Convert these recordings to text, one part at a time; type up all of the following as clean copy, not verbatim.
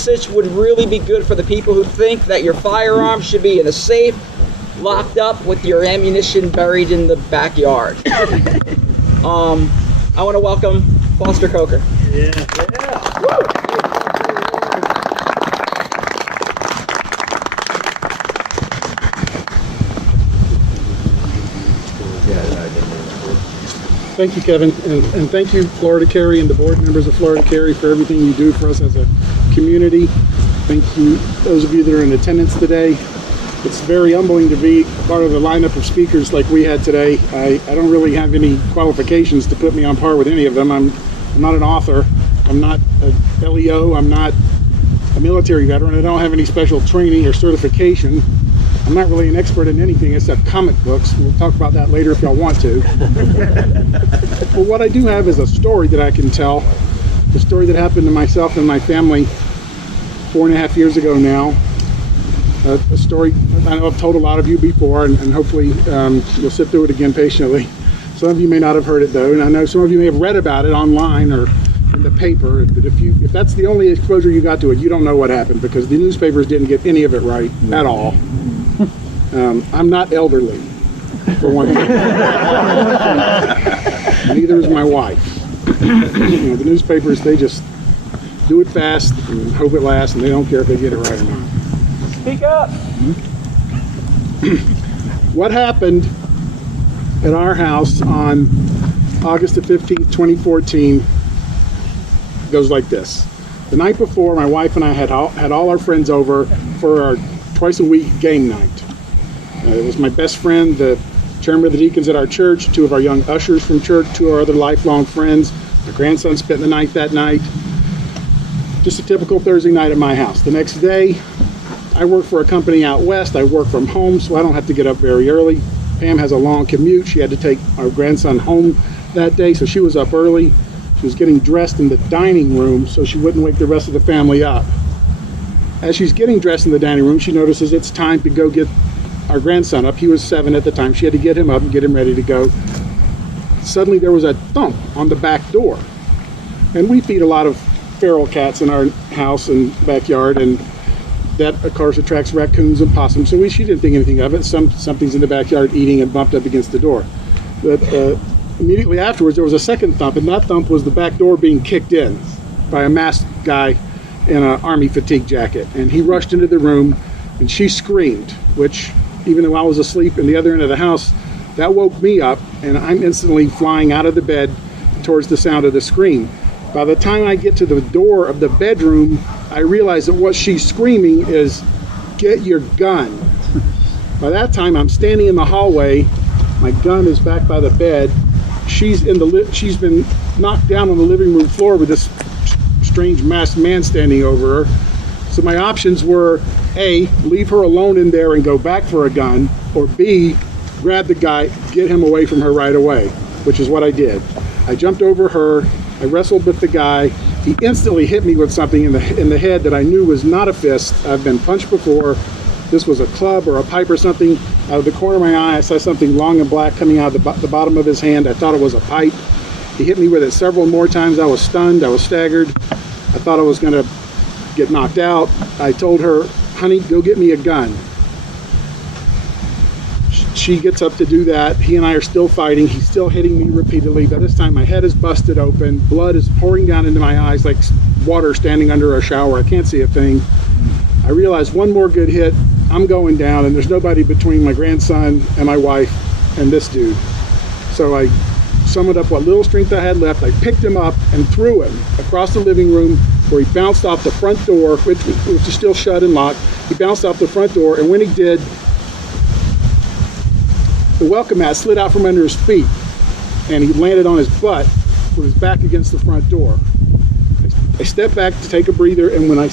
message would really be good for the people who think that your firearm should be in a safe, locked up with your ammunition buried in the backyard. I want to welcome Foster Coker. Yeah. Woo! Thank you, Kevin, and thank you, Florida Carry, and the board members of Florida Carry for everything you do for us as a community. Thank you, those of you that are in attendance today. It's very humbling to be part of the lineup of speakers like we had today. I don't really have any qualifications to put me on par with any of them. I'm not an author. I'm not a LEO. I'm not a military veteran. I don't have any special training or certification. I'm not really an expert in anything except comic books. We'll talk about that later if y'all want to. But what I do have is a story that I can tell. The story that happened to myself and my family 4.5 years ago now. A story I know I've told a lot of you before, and hopefully you'll sit through it again patiently. Some of you may not have heard it though, and I know some of you may have read about it online or in the paper, but if that's the only exposure you got to it, you don't know what happened, because the newspapers didn't get any of it right at all. I'm not elderly, for one thing. Neither is my wife. The newspapers, they just do it fast and hope it lasts, and they don't care if they get it right or not. Speak up. What happened at our house on August the 15th, 2014 goes like this. The night before, my wife and I had all our friends over for our twice-a-week game night. It was my best friend, the chairman of the deacons at our church, 2 of our young ushers from church, 2 of our other lifelong friends. My grandson spent the night that night. Just a typical Thursday night at my house. The next day, I work for a company out west. I work from home, so I don't have to get up very early. Pam has a long commute. She had to take our grandson home that day, so she was up early. She was getting dressed in the dining room so she wouldn't wake the rest of the family up. As she's getting dressed in the dining room, she notices it's time to go get our grandson up. He was 7 at the time. She had to get him up and get him ready to go. Suddenly there was a thump on the back door. And we feed a lot of feral cats in our house and backyard, and that of course attracts raccoons and possums. So she didn't think anything of it. Something's in the backyard eating, and bumped up against the door. But immediately afterwards there was a second thump, and that thump was the back door being kicked in by a masked guy in an army fatigue jacket. And he rushed into the room, and she screamed, which, even though I was asleep in the other end of the house, that woke me up, and I'm instantly flying out of the bed towards the sound of the scream. By the time I get to the door of the bedroom, I realize that what she's screaming is, "Get your gun." By that time, I'm standing in the hallway. My gun is back by the bed. She's been knocked down on the living room floor with this strange masked man standing over her. So my options were, A, leave her alone in there and go back for a gun, or B, grab the guy, get him away from her right away, which is what I did. I jumped over her. I wrestled with the guy. He instantly hit me with something in the head that I knew was not a fist. I've been punched before. This was a club or a pipe or something. Out of the corner of my eye, I saw something long and black coming out of the bottom of his hand. I thought it was a pipe. He hit me with it several more times. I was stunned. I was staggered. I thought I was going to get knocked out. I told her, "Honey, go get me a gun." She gets up to do that. He and I are still fighting. He's still hitting me repeatedly. By this time, my head is busted open. Blood is pouring down into my eyes like water standing under a shower. I can't see a thing. I realize one more good hit, I'm going down, and there's nobody between my grandson and my wife and this dude. So I summoned up what little strength I had left. I picked him up and threw him across the living room, where he bounced off the front door, which was still shut and locked. He bounced off the front door, and when he did, the welcome mat slid out from under his feet, and he landed on his butt with his back against the front door. I stepped back to take a breather, and when I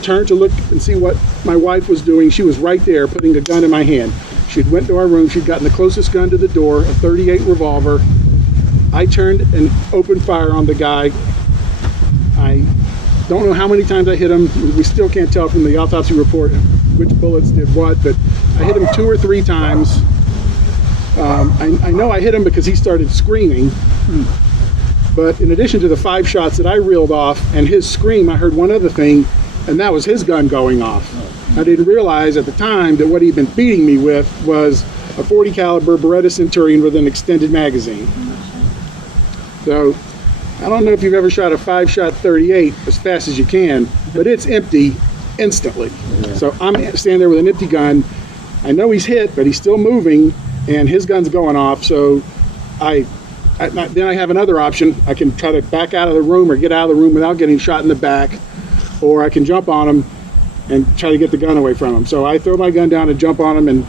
turned to look and see what my wife was doing, she was right there putting a gun in my hand. She'd went to our room. She'd gotten the closest gun to the door, a .38 revolver. I turned and opened fire on the guy. I don't know how many times I hit him. We still can't tell from the autopsy report which bullets did what, but I hit him 2 or 3 times. I know I hit him because he started screaming. But in addition to the 5 shots that I reeled off and his scream, I heard one other thing. and that was his gun going off. I didn't realize at the time that what he'd been beating me with was a 40 caliber Beretta Centurion with an extended magazine. So I don't know if you've ever shot a 5-shot 38 as fast as you can, but it's empty instantly. So I'm standing there with an empty gun. I know he's hit, but he's still moving, and his gun's going off. So then I have another option. I can try to back out of the room or get out of the room without getting shot in the back, or I can jump on him and try to get the gun away from him. So I throw my gun down and jump on him and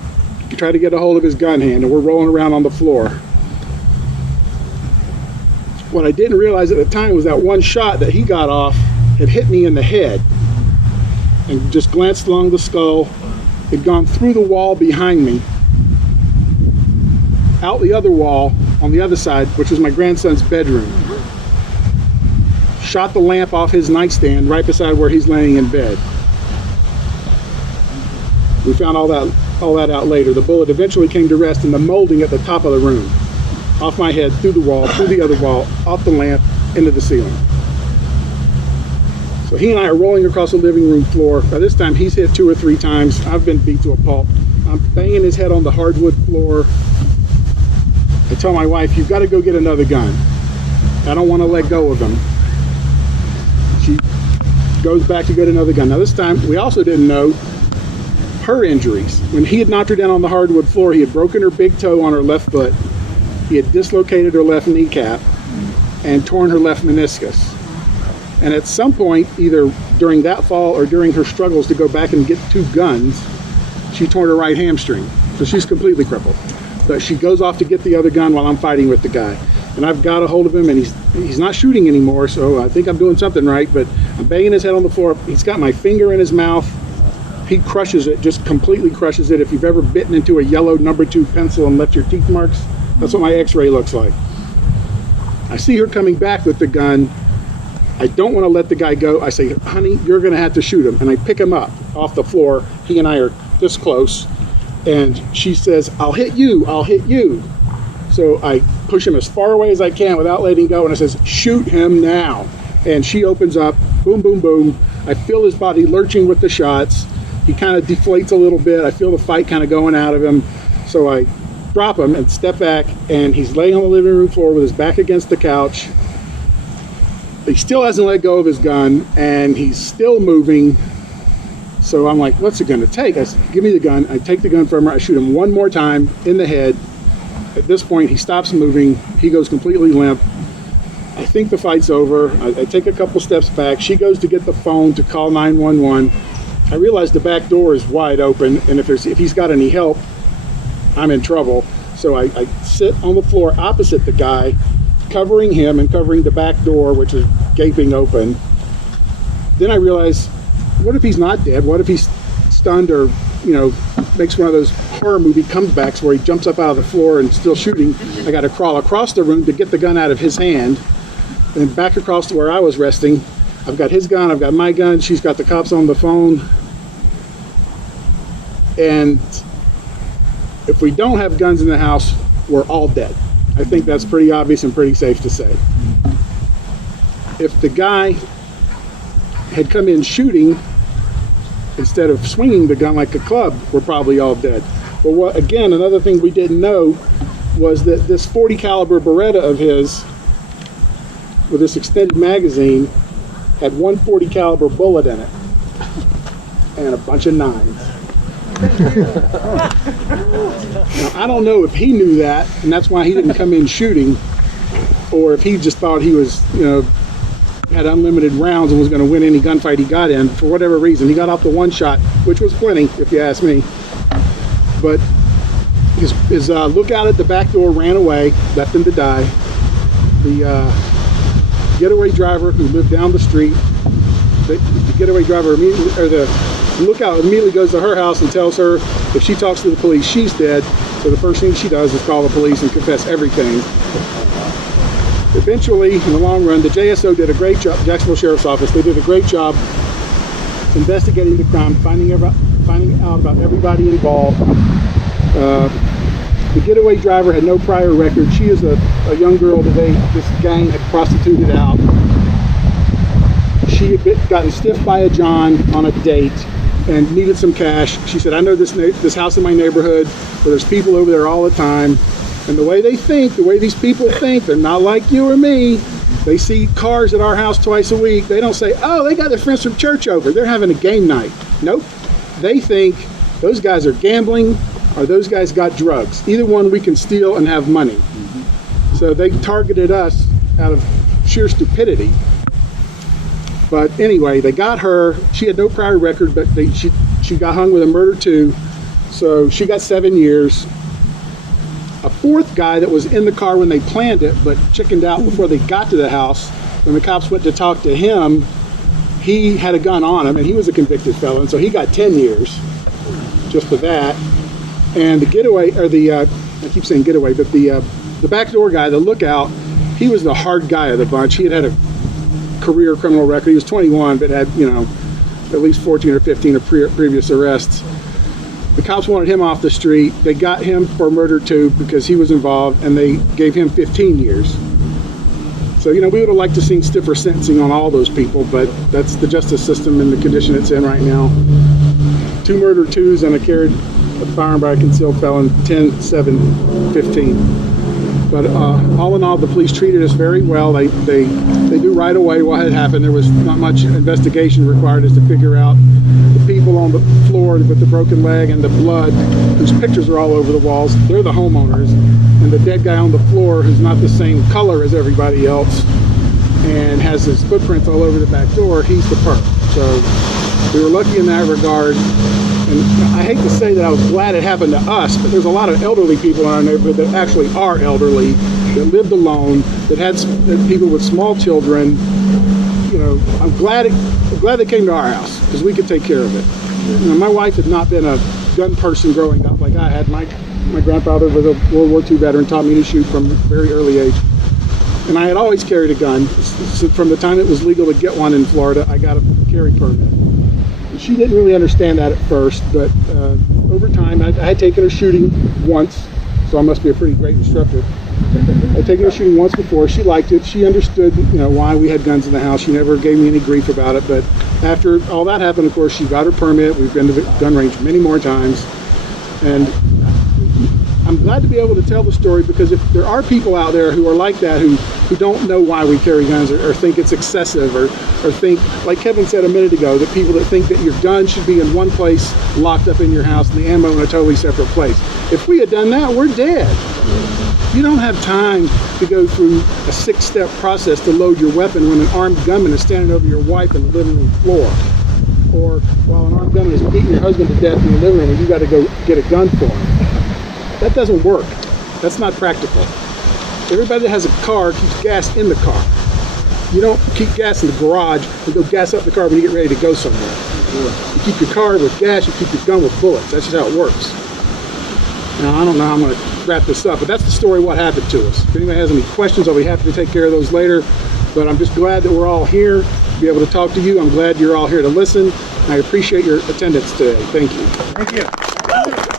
try to get a hold of his gun hand, and we're rolling around on the floor. What I didn't realize at the time was that one shot that he got off had hit me in the head and just glanced along the skull. Had gone through the wall behind me, out the other wall on the other side, which was my grandson's bedroom. Shot the lamp off his nightstand right beside where he's laying in bed. We found all that out later. The bullet eventually came to rest in the molding at the top of the room. Off my head, through the wall, through the other wall, off the lamp, into the ceiling. So he and I are rolling across the living room floor. By this time, he's hit 2 or 3 times. I've been beat to a pulp. I'm banging his head on the hardwood floor. I tell my wife, you've got to go get another gun. I don't want to let go of him. She goes back to get another gun. Now this time, we also didn't know her injuries. When he had knocked her down on the hardwood floor, he had broken her big toe on her left foot. He had dislocated her left kneecap and torn her left meniscus. And at some point, either during that fall or during her struggles to go back and get 2 guns, she tore her right hamstring. So she's completely crippled. But she goes off to get the other gun while I'm fighting with the guy. And I've got a hold of him, and he's not shooting anymore, so I think I'm doing something right. But I'm banging his head on the floor. He's got my finger in his mouth. He crushes it, just completely crushes it. If you've ever bitten into a yellow number 2 pencil and left your teeth marks, that's what my x-ray looks like. I see her coming back with the gun. I don't want to let the guy go. I say, honey, you're going to have to shoot him. And I pick him up off the floor. He and I are this close. And she says, I'll hit you, I'll hit you. So I push him as far away as I can without letting go. And I says, shoot him now. And she opens up, boom, boom, boom. I feel his body lurching with the shots. He kind of deflates a little bit. I feel the fight kind of going out of him. So I drop him and step back, and he's laying on the living room floor with his back against the couch. He still hasn't let go of his gun, and he's still moving. So I'm like, what's it going to take? I said, give me the gun. I take the gun from her. I shoot him one more time in the head. At this point, he stops moving. He goes completely limp. I think the fight's over. I take a couple steps back. She goes to get the phone to call 911. I realize the back door is wide open, and if he's got any help, I'm in trouble. So I sit on the floor opposite the guy, covering him and covering the back door, which is gaping open. Then I realize, what if he's not dead? What if he's stunned, or makes one of those horror movie comebacks where he jumps up out of the floor and still shooting? I got to crawl across the room to get the gun out of his hand, and back across to where I was resting. I've got his gun, I've got my gun, she's got the cops on the phone. And if we don't have guns in the house, we're all dead. I think that's pretty obvious and pretty safe to say. If the guy had come in shooting instead of swinging the gun like a club, we're probably all dead. But again, another thing we didn't know was that this 40 caliber Beretta of his, with this extended magazine, had one 40 caliber bullet in it and a bunch of 9s. Now, I don't know if he knew that, and that's why he didn't come in shooting, or if he just thought he was, had unlimited rounds and was going to win any gunfight he got in. For whatever reason, he got off the one shot, which was plenty, if you ask me. But his lookout at the back door ran away, left him to die. The getaway driver who lived down the street, the getaway driver immediately, or the lookout immediately goes to her house and tells her if she talks to the police, she's dead. So the first thing she does is call the police and confess everything. Eventually, in the long run, the JSO did a great job, Jacksonville Sheriff's Office, they did a great job investigating the crime, finding out about everybody involved. The getaway driver had no prior record. She is a young girl that this gang had prostituted out. she had gotten stiffed by a John on a date and needed some cash. She said, I know this house in my neighborhood where there's people over there all the time. And the way they think, the way these people think, they're not like you or me. They see cars at our house twice a week. They don't say, oh, they got their friends from church over. They're having a game night. Nope. They think those guys are gambling or those guys got drugs. Either one we can steal and have money. So they targeted us out of sheer stupidity. But anyway, they got her. She had no prior record, but she got hung with a murder too. So she got 7 years. A fourth guy that was in the car when they planned it, but chickened out before they got to the house, when the cops went to talk to him, he had a gun on him, and he was a convicted felon, so he got 10 years just for that. And the getaway, or I keep saying getaway, but the backdoor guy, the lookout, he was the hard guy of the bunch. He had a career criminal record. He was 21, but had, at least 14 or 15 of previous arrests. The cops wanted him off the street. They got him for murder too because he was involved, and they gave him 15 years. So, we would have liked to see stiffer sentencing on all those people, but that's the justice system and the condition it's in right now. 2 murder twos and a carried firearm by a concealed felon, 10, 7, 15. But all in all, the police treated us very well. They knew right away what had happened. There was not much investigation required as to figure out the people on the floor with the broken leg and the blood, whose pictures are all over the walls. They're the homeowners. And the dead guy on the floor, who's not the same color as everybody else and has his footprints all over the back door, he's the perp. So we were lucky in that regard. And I hate to say that I was glad it happened to us, but there's a lot of elderly people in our neighborhood that actually are elderly, that lived alone, that had people with small children. I'm glad they came to our house because we could take care of it. My wife had not been a gun person growing up like I had. My grandfather was a World War II veteran, taught me to shoot from a very early age. And I had always carried a gun. So from the time it was legal to get one in Florida, I got a carry permit. She didn't really understand that at first, but over time, I had taken her shooting once, so I must be a pretty great instructor. I'd taken her shooting once before. She liked it. She understood, why we had guns in the house. She never gave me any grief about it, but after all that happened, of course, she got her permit. We've been to the gun range many more times, and I'm glad to be able to tell the story because if there are people out there who are like that, who don't know why we carry guns or think it's excessive or think, like Kevin said a minute ago, that people that think that your gun should be in one place locked up in your house and the ammo in a totally separate place. If we had done that, we're dead. You don't have time to go through a 6-step process to load your weapon when an armed gunman is standing over your wife in the living room floor. Or while an armed gunman is beating your husband to death in the living room and you got to go get a gun for him. That doesn't work. That's not practical. Everybody that has a car keeps gas in the car. You don't keep gas in the garage and go gas up the car when you get ready to go somewhere. You keep your car with gas, you keep your gun with bullets. That's just how it works. Now, I don't know how I'm going to wrap this up, but that's the story of what happened to us. If anybody has any questions, I'll be happy to take care of those later. But I'm just glad that we're all here to be able to talk to you. I'm glad you're all here to listen. I appreciate your attendance today. Thank you. Thank you.